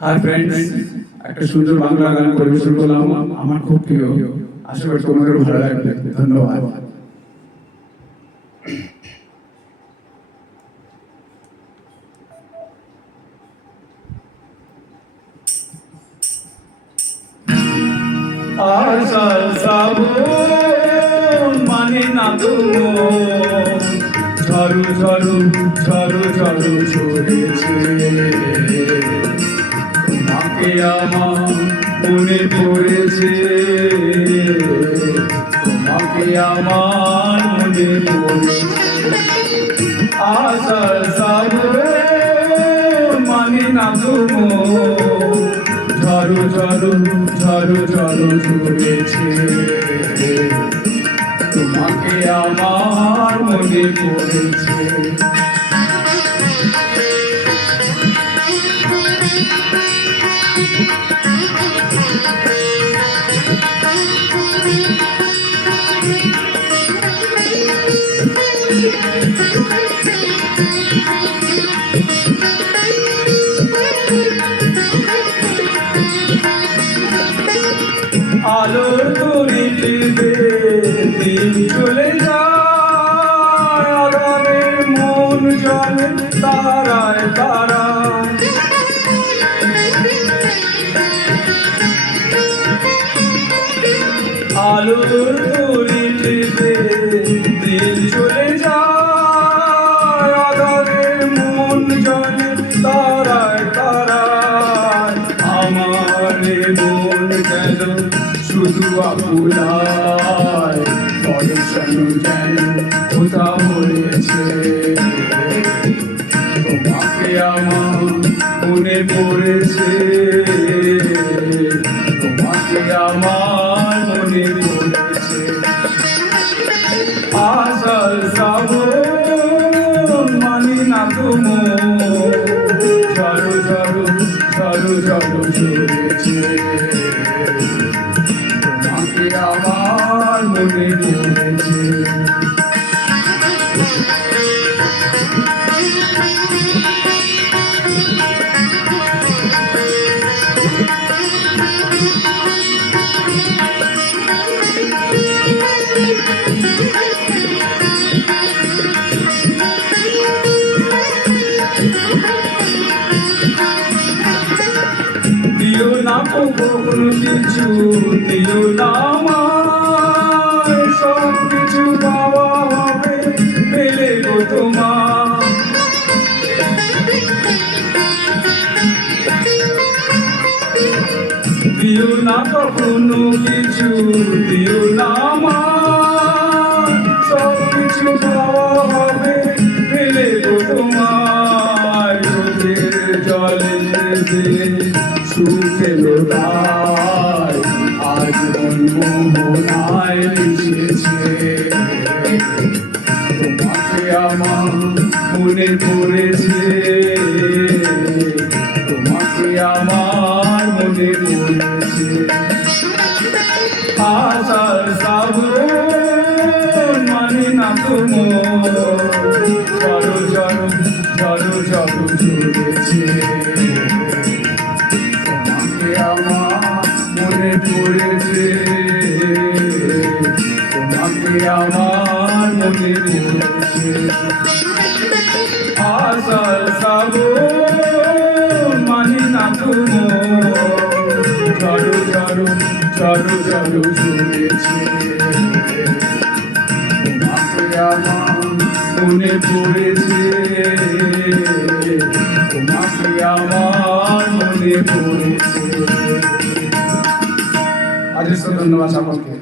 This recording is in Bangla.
হাই ফ্রেন্ডস, একটা সুন্দর বাংলা গান পরিবেশন করলাম, আমার খুব প্রিয়। আশা করি তোমাদেরও ভালো লাগবে। ধন্যবাদ। আশার শ্রাবণ মানে না তুমো, ঝড়ু ঝড়ু ঝড়ু ঝড়ু ঝরেছে। তোমাকে আমার মনে পড়েছে, তোমাকে আমার মনে পড়েছে। আশার শ্রাবণ মানে না তুমো, ঝড়ু ঝড়ু ঝড়ু ঝড়ু ঝরেছে। তোমাকে আমার মনে পড়েছে। আলোর তরিতে দিন চলে যায়, আগামের মন জলে তারায় তারায়। আলোর তরিতে দিন চলে যায়, আগামের মন জলে তারায় তারায়। আমার মন গেল শুধু আপনার দর্শন যেন কোথাও হয়েছে। তোমাকে আমার মনে পড়েছে, তোমাকে আমার মনে পড়েছে। আশার শ্রাবণ মানে না তুমো, ঝড়ু ঝড়ু ঝড়ু ঝড়ু ঝরেছে। তোমাকে আমার মনে পড়েছে। দিও না কখনো কিছু, দিও না আমায়, সব কিছু পাওয়া হবে পেলে গো তোমার। দিও না কখনো কিছু, দিও না আমায়, সব কিছু পাওয়া হবে পেলে গো তোমার। চোখের জলে সুখ এলো তাই, আজ মন মোহনায় মিশেছে। তোমাকে আমার মনে পড়েছে, তোমাকে আমার মনে পড়েছে। আশার শ্রাবণ মানে না তুমো, ঝড়ু ঝড়ু ঝড়ু ঝড়ু ঝরেছে। তোমাকে আমার মনে পড়েছে, তোমাকে আমার মনে পড়েছে। আশার শ্রাবণ মানে না তুমো, ঝড়ু ঝড়ু ঝড়ু ঝড়ু ঝরেছে। তোমাকে আমার মনে পড়েছে, তোমাকে আমার মনে পড়েছে। আজ ধন্যবাদ সকলকে।